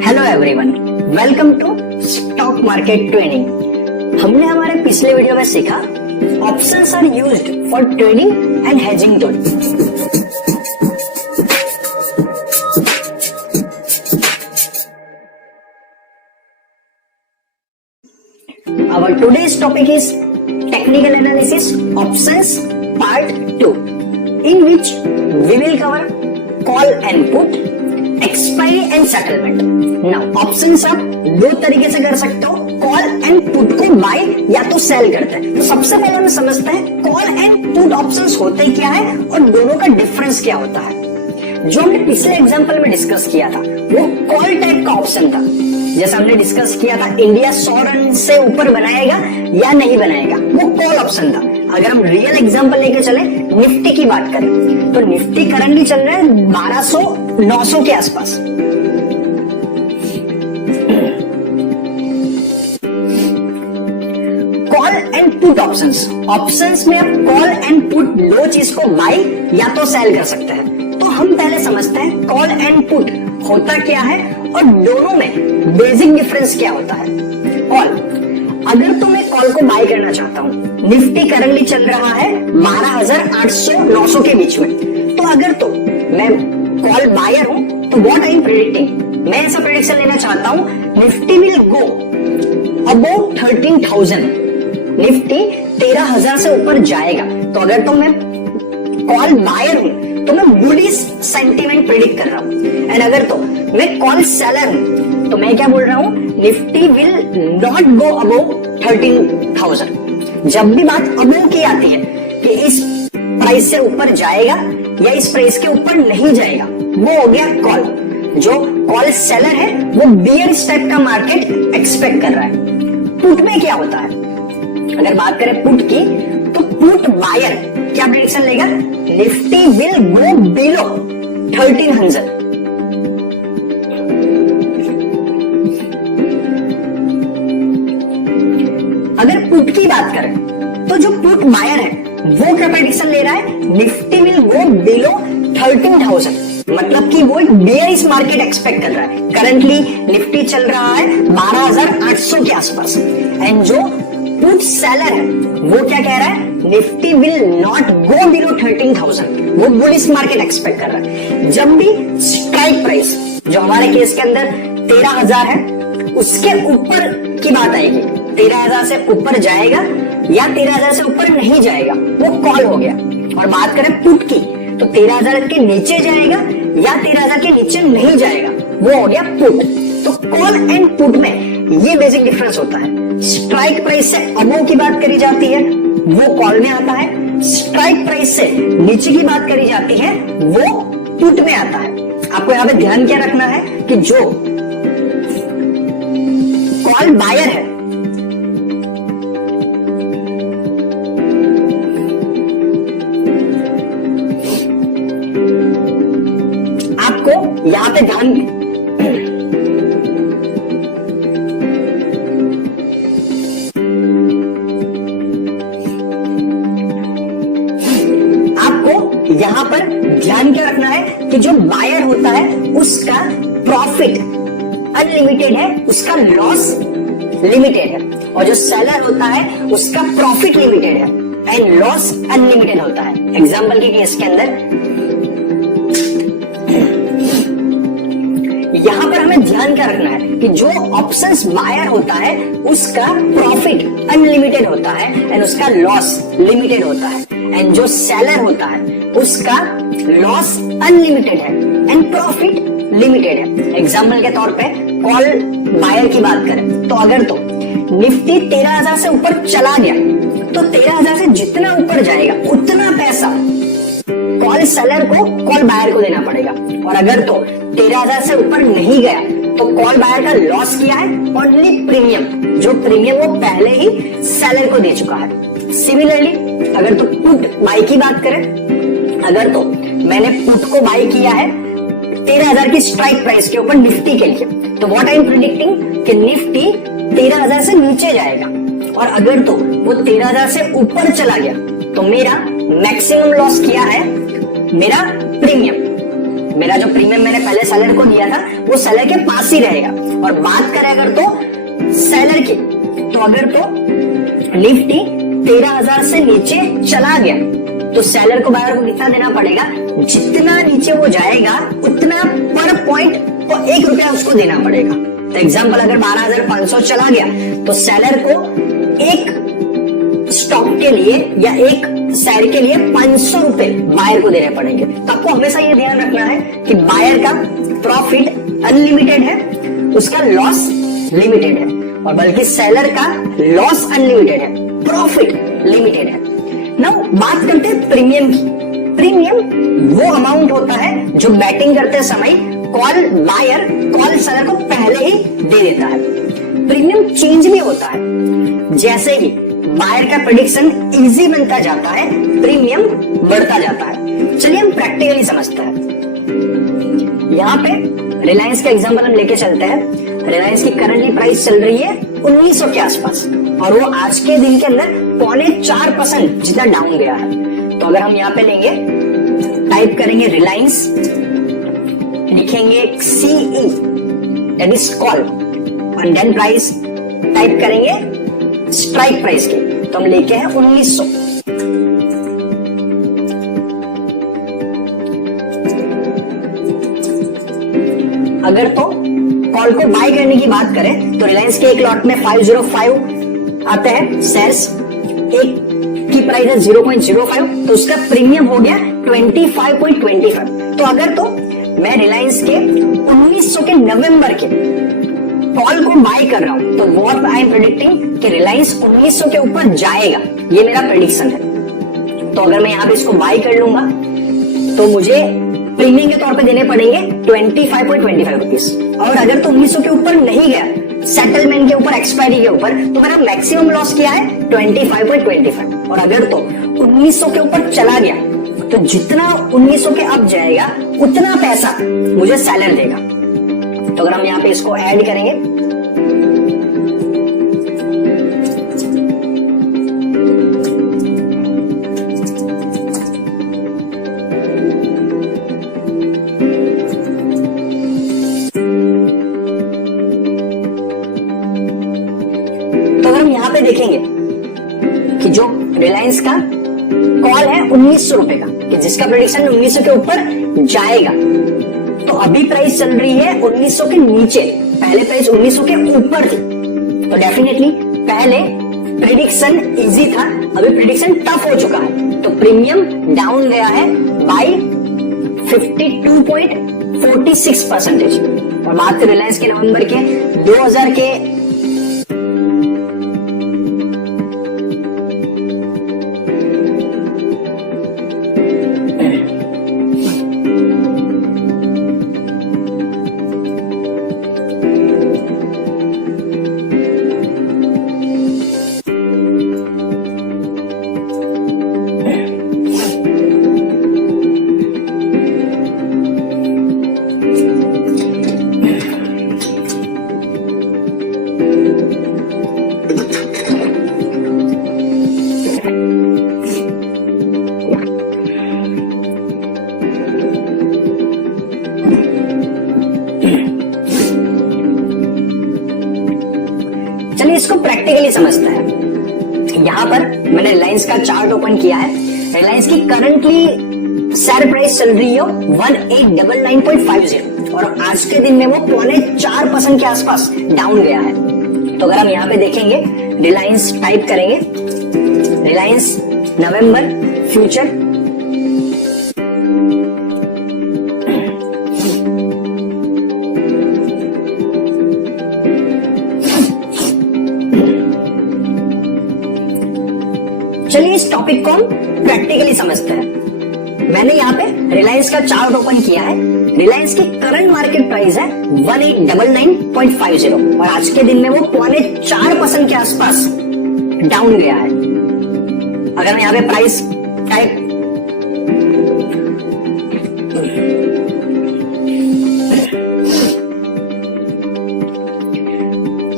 Hello everyone, welcome to stock market training. हमने हमारे पिछले वीडियो में सीखा options are used for trading and hedging tool. Our today's topic is technical analysis options part 2, in which we will cover call and put, expiry and settlement. Now options आप दो तरीके से कर सकते हो, कॉल एंड पुट को bye या तो सेल करते हैं। तो सबसे पहले हम समझते हैं कॉल एंड पुट ऑप्शंस होते क्या है और दोनों का डिफरेंस क्या होता है। जो हमने पिछले एग्जांपल में डिस्कस किया था वो कॉल टाइप का ऑप्शन था। जैसा हमने डिस्कस किया था इंडिया 100 रन से ऊपर बनाएगा या नहीं बनाएगा, वो कॉल ऑप्शन था। अगर हम रियल एग्जांपल लेके चले, निफ्टी की बात करें तो निफ्टी करंटली चल रहा है 1200-900 के आसपास। कॉल एंड पुट ऑप्शंस में आप कॉल एंड पुट दो चीज को बाय या तो सेल कर सकते हैं। तो हम पहले समझते हैं कॉल एंड पुट होता क्या है और दोनों में बेसिक डिफरेंस क्या होता है। कॉल, अगर तो मैं कॉल को बाय करना चाहता हूं, निफ्टी करंटली चल रहा है 12,800-900 के बीच में, तो अगर तो मैं कॉल बायर हूं तो व्हाट आई एम प्रेडिक्टिंग, मैं ऐसा प्रेडिक्शन लेना चाहता हूं Nifty will go above 13,000, Nifty 13,000 से ऊपर जाएगा। तो अगर तो मैं कॉल बायर हूं तो मैं बुलिश सेंटीमेंट प्रेडिक्ट कर रहा हूं। एंड अगर तो मैं कॉल सेलर हूं तो मैं क्या बोल रहा हूं, Nifty will not go above 13,000। जब भी बात अबव की आती है कि इस प्राइस से ऊपर जाएगा या इस प्राइस के ऊपर नहीं जाएगा, वो हो गया कॉल। जो कॉल सेलर है वो बियरिश टाइप का मार्केट एक्सपेक्ट कर रहा है। पुट में क्या होता है, अगर बात करें पुट की तो पुट बायर क्या प्रेडिक्शन लेगा, निफ्टी विल गो बिलो 1300। अगर पुट की बात करें तो जो पुट बायर है वो क्या प्रेडिक्शन ले रहा है, निफ्टी विल गो बिलो 13,000। मतलब कि वो एक बेयरिश मार्केट एक्सपेक्ट कर रहा है। करंटली निफ्टी चल रहा है 12,800 के आसपास। एंड जो पुट सेलर है वो क्या कह रहा है, Nifty will not go below 13,000, वो बुलिश मार्केट एक्सपेक्ट कर रहा है। जब भी स्ट्राइक प्राइस जो हमारे केस के अंदर 13,000 है उसके ऊपर की बात आएगी, 13,000 से ऊपर जाएगा या 13,000 से ऊपर नहीं जाएगा, वो कॉल हो गया। और बात करें पुट की तो 13,000 के नीचे जाएगा या 13,000 के नीचे नहीं जाएगा, वो हो गया पुट। तो कॉल एंड पुट में ये बेसिक डिफरेंस होता है। स्ट्राइक प्राइस से अबव की बात करी जाती है वो कॉल में आता है, स्ट्राइक प्राइस से नीचे की बात करी जाती है वो पुट में आता है। आपको यहां पे ध्यान क्या रखना है कि जो कॉल बायर है आपको यहां पे ध्यान यहां पर ध्यान क्या रखना है कि जो बायर होता है उसका प्रॉफिट अनलिमिटेड है, उसका लॉस लिमिटेड है, और जो सेलर होता है उसका प्रॉफिट लिमिटेड है एंड लॉस अनलिमिटेड होता है। एग्जांपल के केस के अंदर यहां पर हमें ध्यान क्या रखना है कि जो ऑप्शंस बायर होता है उसका प्रॉफिट अनलिमिटेड होता है एंड उसका लॉस लिमिटेड होता है। एंड जो सेलर होता है उसका लॉस अनलिमिटेड है एंड प्रॉफिट लिमिटेड है। एग्जांपल के तौर पे कॉल बायर की बात करें तो अगर तो निफ्टी 13,000 से ऊपर चला गया तो 13,000 से जितना ऊपर जाएगा उतना पैसा कॉल सेलर को कॉल बायर को देना पड़ेगा। और अगर तो 13,000 से ऊपर नहीं गया तो कॉल बायर का लॉस किया है ओनली प्रीमियम, जो प्रीमियम वो पहले ही सेलर को दे चुका है। सिमिलरली अगर तो पुट बाय की बात करें, अगर तो मैंने पुट को बाय किया है 13,000 की स्ट्राइक प्राइस के ऊपर निफ्टी के लिए, तो व्हाट आई एम प्रेडिक्टिंग कि निफ्टी 13,000 से नीचे जाएगा। और अगर तो वो 13,000 से ऊपर चला गया तो मेरा मैक्सिमम लॉस किया है मेरा प्रीमियम, मेरा जो प्रीमियम मैंने पहले सेलर को दिया था वो सेलर के पास ही रहेगा। और बात करें अगर तो सेलर की, तो अगर तो निफ्टी 13,000 से नीचे चला गया तो सेलर को बायर को कितना देना पड़ेगा, जितना नीचे वो जाएगा उतना पर पॉइंट को 1 रुपया उसको देना पड़ेगा। तो एग्जांपल अगर 12,500 चला गया तो सेलर को एक स्टॉक के लिए या एक शेयर के लिए 500 रुपए बायर को देने पड़ेंगे। तो आपको हमेशा ये ध्यान रखना है कि बायर का प्रॉफिट अनलिमिटेड है, उसका लॉस लिमिटेड है, और बल्कि सेलर का लॉस अनलिमिटेड है, प्रॉफिट लिमिटेड है। नाउ बात करते हैं प्रीमियम की। प्रीमियम वो अमाउंट होता है जो बैटिंग करते समय कॉल बायर कॉल सेलर को पहले ही दे देता है। प्रीमियम चेंज भी होता है, जैसे कि बायर का प्रेडिक्शन इजी बनता जाता है, प्रीमियम बढ़ता जाता है। चलिए हम प्रैक्टिकली समझते हैं। यहाँ पे रिलायंस का एग्जांपल हम लेके चलते हैं। रिलायंस की करंटली प्राइस चल रही है 1900 के आसपास, और वो आज के दिन के अंदर 4.25% जितना डाउन गया है। तो अगर हम यहाँ पे लेंगे, टाइप करेंगे रिलायंस, लिखेंगे CE दैट इज कॉल, और देन प्राइस टाइप करेंगे स्ट्राइक प्राइस के, तो हम लेके हैं 1900। अगर तो कॉल को बाय करने की बात करें तो रिलायंस के एक लॉट में 505 आते हैं शेयर्स, एक की प्राइस है 0.05, तो उसका प्रीमियम हो गया 25.25। तो अगर तो मैं रिलायंस के 1900 के नवंबर के कॉल को बाय कर रहा हूं, तो व्हाट आई एम प्रेडिक्टिंग कि रिलायंस 1900 के ऊपर जाएगा, ये मेरा प्रेडिक्शन है। तो अगर मैं यहाँ पे इसको बाय कर लूंगा तो मुझे प्रीमियम के तौर पे देने पड़ेंगे 25.25 रुपीज। और अगर तो 1900 के ऊपर नहीं गया, सेटलमेंट के ऊपर, एक्सपायरी के ऊपर, तो मेरा मैक्सिमम लॉस क्या है 25.25। और अगर तो 1900 के ऊपर चला गया तो जितना 1900 के अब जाएगा उतना पैसा मुझे सेलर देगा। तो अगर हम यहाँ पे इसको ऐड करेंगे, तो अगर हम यहाँ पे देखेंगे कि जो रिलायंस का कॉल है 1900 रुपए का, कि जिसका प्रेडिक्शन 1900 के ऊपर जाएगा, तो अभी प्राइस चल रही है 1900 के नीचे, पहले प्राइस 1900 के ऊपर थी। तो डेफिनेटली पहले प्रेडिक्शन इजी था, अभी प्रेडिक्शन टफ हो चुका है, तो प्रीमियम डाउन गया है बाय 52.46%। और बात करें रिलायंस के नवंबर के 2000 के इसको प्रैक्टिकली समझते हैं। यहां पर मैंने रिलायंस का चार्ट ओपन किया है। रिलायंस की करंटली शेयर प्राइस चल रही है 1899.50, और आज के दिन में वो 4.25% के आसपास डाउन गया है। तो अगर हम यहाँ पे देखेंगे, रिलायंस टाइप करेंगे, रिलायंस नवंबर फ्यूचर, चलिए इस टॉपिक को हम प्रैक्टिकली समझते हैं। मैंने यहाँ पे रिलायंस का चार्ट ओपन किया है। रिलायंस की करंट मार्केट प्राइस है 1899.50, और आज के दिन में वो 4.25% के आसपास डाउन गया है। अगर मैं यहाँ पे प्राइस टाइप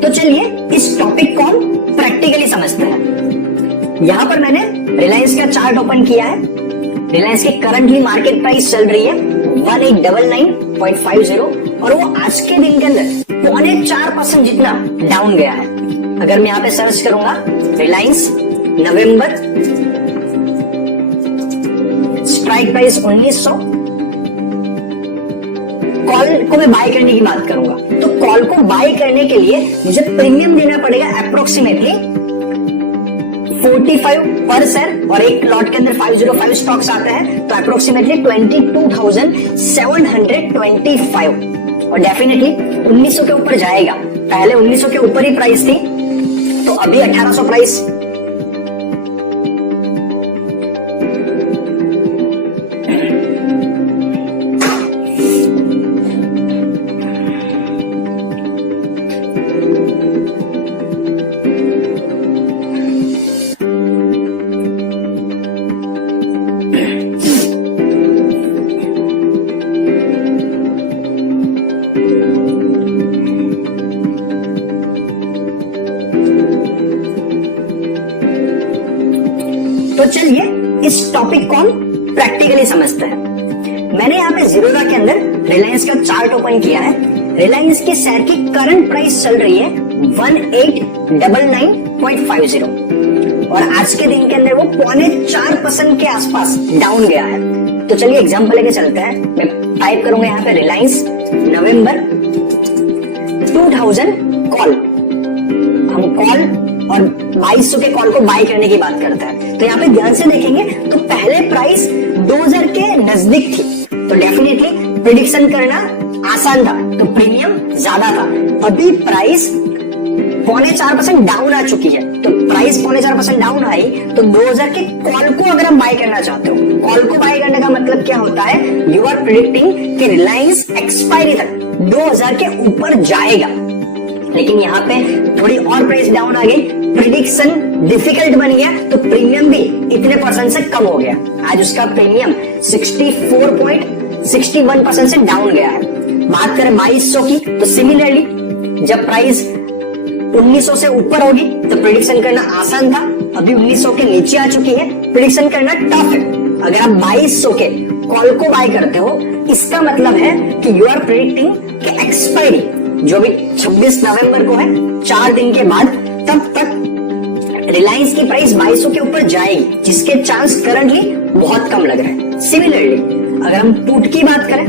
तो चलिए इस टॉपिक को हम प्रैक्टिकली समझते हैं। यहां पर मैंने रिलायंस का चार्ट ओपन किया है। रिलायंस की करंटली मार्केट प्राइस चल रही है 1899.50 और वो आज के दिन के अंदर 4.25% जितना डाउन गया है। अगर मैं यहाँ पे सर्च करूंगा रिलायंस नवंबर, स्ट्राइक प्राइस 1900, कॉल को मैं बाय करने की बात करूंगा तो कॉल को बाय करने के लिए मुझे प्रीमियम देना पड़ेगा अप्रोक्सीमेटली 45 पर शेयर और एक लॉट के अंदर 505 स्टॉक्स आते हैं तो अप्रोक्सीमेटली 22,725 और डेफिनेटली 1900 के ऊपर जाएगा। पहले 1900 के ऊपर ही प्राइस थी तो अभी 1800 प्राइस। तो चलिए इस टॉपिक को हम प्रैक्टिकली समझते हैं। मैंने यहाँ पे जीरोधा के अंदर रिलायंस का चार्ट ओपन किया है। रिलायंस की शेयर की करंट प्राइस चल रही है 1899.50 और आज के दिन के अंदर वो 4.25% के आसपास डाउन गया है। तो चलिए एग्जांपल लेके चलते हैं। मैं टाइप करूंगा यहाँ पे रिलायंस नवंबर 2000 कॉल, हम कॉल और 2200 के कॉल को बाय करने की बात करते हैं। तो यहाँ पे ध्यान से देखेंगे तो पहले प्राइस 2000 के नजदीक थी तो डेफिनेटली प्रिडिक्शन करना आसान था तो प्रीमियम ज्यादा था। अभी प्राइस 4.25% डाउन आ चुकी है तो प्राइस 4.25% डाउन आई तो 2000 के कॉल को अगर आप बाय करना चाहते हो, कॉल को बाय करने का मतलब क्या होता है, यू आर प्रिडिक्टिंग कि रिलायंस एक्सपायरी तक 2000 के ऊपर जाएगा। लेकिन यहाँ पे थोड़ी और प्राइस डाउन आ गई, प्रिडिक्शन डिफिकल्ट बन गया तो प्रीमियम भी इतने परसेंट से कम हो गया। आज उसका प्रीमियम 64.61% से डाउन गया है। बात करें 2200 की तो सिमिलरली जब प्राइस 1900 से ऊपर होगी तो प्रिडिक्शन करना आसान था, अभी 1900 के नीचे आ चुकी है, प्रिडिक्शन करना टफ है। अगर आप 2200 के कॉल को बाय करते हो इसका मतलब है कि यू आर प्रिडिक्टिंग कि एक्सपायरी जो भी 26 नवंबर को है 4 दिन के बाद तब तक रिलायंस की प्राइस 2200 के ऊपर जाएगी जिसके चांस करंटली बहुत कम लग रहे हैं। सिमिलरली अगर हम पुट की बात करें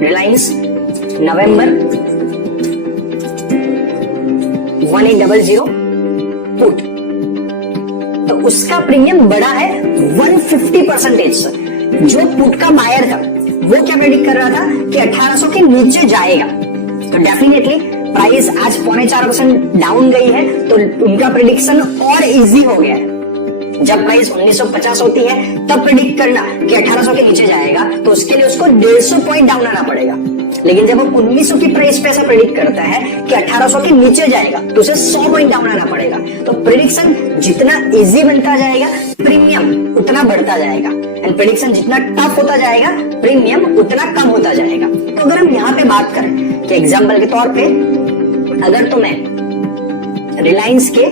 रिलायंस नवंबर 1800 पुट तो उसका प्रीमियम बढ़ा है 150% से। जो पुट का बायर था वो क्या प्रेडिक्ट कर रहा था कि 1800 के नीचे जाएगा तो डेफिनेटली प्राइस आज 4.25% डाउन गई है तो उनका प्रेडिक्शन और इजी हो गया है। जब प्राइस 1950 होती है तब प्रेडिक्ट करना कि 1800 के नीचे जाएगा तो उसके लिए उसको 150 पॉइंट डाउन आना पड़ेगा। लेकिन जब वो 1900 की प्राइस पे ऐसा प्रेडिक्ट करता है कि 1800 के नीचे जाएगा तो उसे 100 पॉइंट डाउन आना पड़ेगा। तो प्रेडिक्शन जितना इजी बनता जाएगा प्रीमियम उतना बढ़ता जाएगा एंड प्रेडिक्शन जितना टफ होता जाएगा प्रीमियम उतना कम होता जाएगा। तो अगर हम यहाँ पे बात करें कि एग्जाम्पल के तौर पे अगर तो मैं रिलायंस के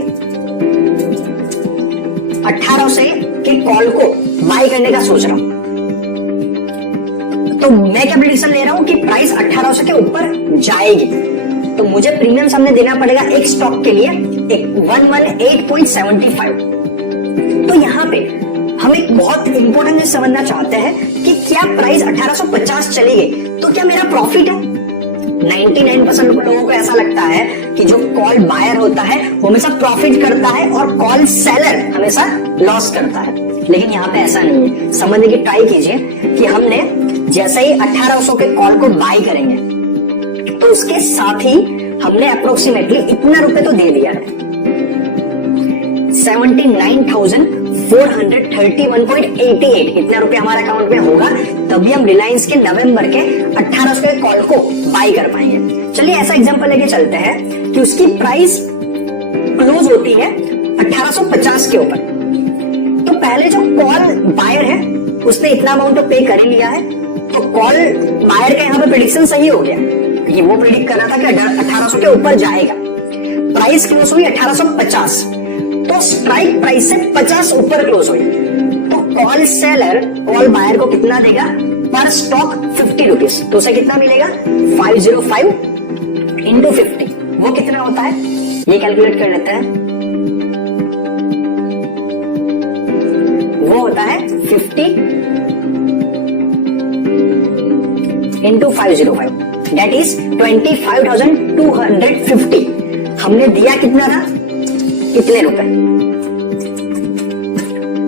1800 के कॉल को बाय करने का सोच रहा हूं तो मैं क्या प्रेडिक्शन ले रहा हूं कि प्राइस 1800 के ऊपर जाएगी तो मुझे प्रीमियम सामने देना पड़ेगा एक स्टॉक के लिए 118.75। तो यहां पे हम एक बहुत इंपॉर्टेंट चीज समझना चाहते हैं कि क्या प्राइस 1850 चली गई तो क्या मेरा प्रॉफिट है। 99% लोगों को ऐसा लगता है कि जो कॉल बायर होता है वो हमेशा प्रॉफिट करता है और कॉल सेलर हमेशा लॉस करता है, लेकिन यहाँ पे ऐसा नहीं है। समझने की ट्राई कीजिए कि हमने जैसे ही 1800 के कॉल को बाय करेंगे तो उसके साथ ही हमने अप्रोक्सीमेटली इतना रुपए तो दे दिया है 79,431.88 इतना रुपए हमारे अकाउंट में होगा तभी हम रिलायंस के नवंबर के 1800 के कॉल को बाय कर पाएंगे। चलिए ऐसा एग्जांपल लेके चलते हैं कि उसकी प्राइस क्लोज होती है 1850 के ऊपर। तो पहले जो कॉल बायर है उसने इतना अमाउंट तो पे कर ही लिया है तो कॉल बायर का यहाँ पे प्रेडिक्शन सही हो गया क्योंकि वो प्रेडिक्ट कर रहा था कि 1800 के ऊपर जाएगा। प्राइस क्लोज हुई 1850 तो स्ट्राइक प्राइस से 50 ऊपर क्लोज हुई तो कॉल सेलर कॉल बायर को कितना देगा पर स्टॉक 50 रुपीज, तो उसे कितना मिलेगा 505 इंटू 50, वो कितना होता है ये कैलकुलेट कर लेते हैं। वो होता है 50 इंटू 505, दैट इज 25,250। हमने दिया कितना था, कितने रुपए,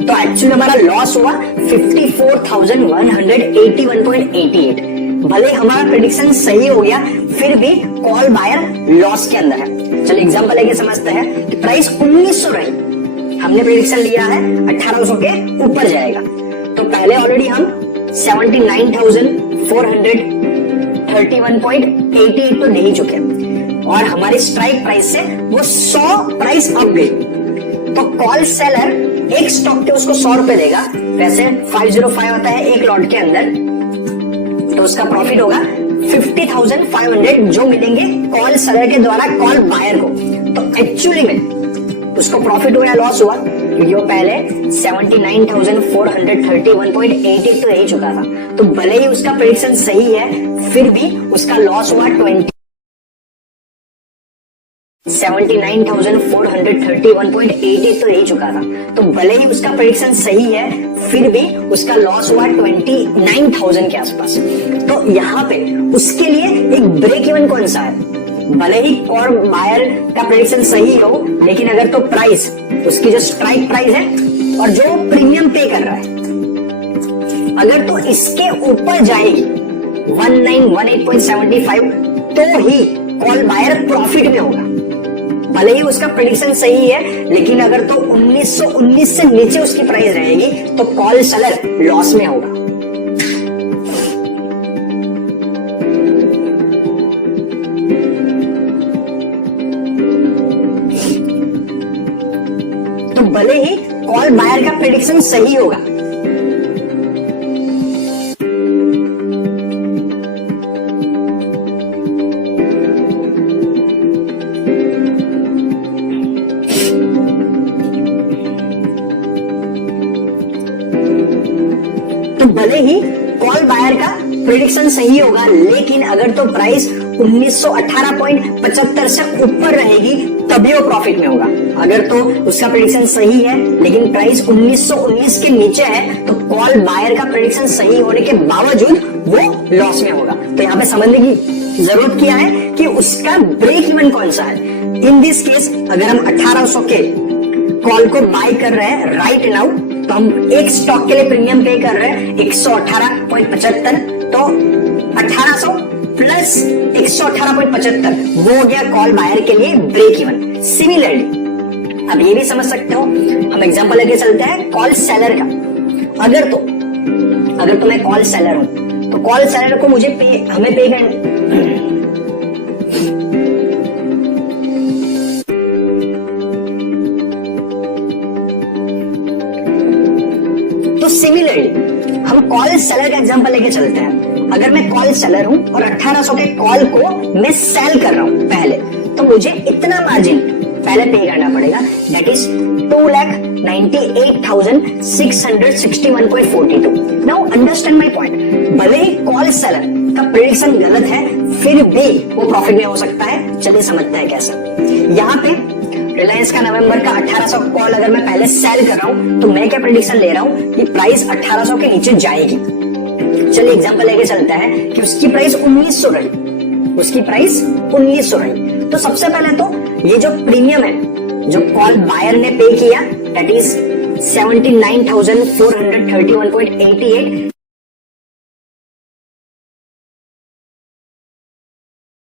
तो एक्चुअली हमारा लॉस हुआ 54,181.88। भले हमारा प्रेडिक्शन सही हो गया, फिर भी कॉल बायर लॉस के अंदर है। चलिए एग्जांपल लेके समझते हैं कि प्राइस 1900 रही, हमने प्रेडिक्शन लिया है 1800 के ऊपर जाएगा, तो पहले ऑलरेडी हम 79,431.88 तो ले ही चुके हैं, और हमारी स्ट्राइक प्राइस से वो 100 प्राइस अप गई, तो कॉल सेलर एक स्टॉक के उसको 100 रुपए देगा। वैसे 505 होता है एक लॉट के अंदर, तो उसका प्रॉफिट होगा 50,500 जो मिलेंगे कॉल सेलर के द्वारा कॉल बायर को। तो एक्चुअली में उसको प्रॉफिट हुआ या लॉस हुआ, क्योंकि वो पहले 79,431.88 तो रह चुका था, तो भले ही उसका प्रेडिक्शन सही है, फिर भी उसका लॉस हुआ 79,431.88 तो रह चुका था, तो भले ही उसका प्रेडिक्शन सही है, फिर भी उसका लॉस हुआ 29,000 के आसपास। तो यहाँ पे उसके लिए एक ब्रेक इवन कौन सा है, भले ही कॉल बायर का प्रेडिक्शन सही हो, लेकिन अगर तो प्राइस उसकी जो स्ट्राइक प्राइस है और जो प्रीमियम पे कर रहा है, अगर तो इसके ऊपर जाएगी 1918.75 तो ही कॉल बायर प्रॉफिट में होगा। भले ही उसका प्रेडिक्शन सही है, लेकिन अगर तो 1919 से नीचे उसकी प्राइस रहेगी तो कॉल सेलर लॉस में होगा। तो भले ही कॉल बायर का प्रेडिक्शन सही होगा, भले ही कॉल बायर का प्रेडिक्शन सही होगा, लेकिन अगर तो प्राइस 1918.75 से ऊपर रहेगी तभी वो प्रॉफिट में होगा। अगर तो उसका प्रेडिक्शन सही है लेकिन प्राइस 1919 के नीचे है, तो कॉल बायर का प्रेडिक्शन सही होने के बावजूद वो लॉस में होगा। तो यहाँ पे समझने की जरूरत क्या है कि उसका ब्रेक इवन कौन सा है। इन दिस केस अगर हम 1800 के कॉल को बाय कर रहे हैं राइट नाउ, तो हम एक स्टॉक के लिए प्रीमियम पे कर रहे हैं 118.75, तो 1800 प्लस 118.75 वो हो गया कॉल बायर के लिए ब्रेक इवन। सिमिलरली अब ये भी समझ सकते हो, हम एग्जांपल लेके चलते हैं कॉल सेलर का। अगर तो मैं कॉल सेलर हूं, तो कॉल सेलर को मुझे हमें पे करना, तो सिमिलरली हम कॉल सेलर का एग्जांपल लेके चलते हैं। अगर मैं कॉल सेलर हूं और 1800 के कॉल को मैं सेल कर रहा हूं पहले, तो मुझे इतना मार्जिन पहले पे करना पड़ेगा, that is 2,98,661.42। Now understand my point, भले ही कॉल सेलर का प्रेडिक्शन गलत है, फिर भी वो प्रॉफिट में हो सकता है। चलिए समझते हैं कैसे। यहाँ पे रिलायंस का नवंबर का 1800 कॉल अगर मैं पहले सेल कर रहा हूं, तो मैं क्या प्रेडिक्शन ले रहा हूं कि प्राइस 1800 के नीचे जाएगी। चलिए एग्जांपल लेके चलता है कि उसकी प्राइस 1900 रही, तो सबसे पहले तो ये जो प्रीमियम है जो कॉल बायर ने पे किया, दैट इज 79,431.88,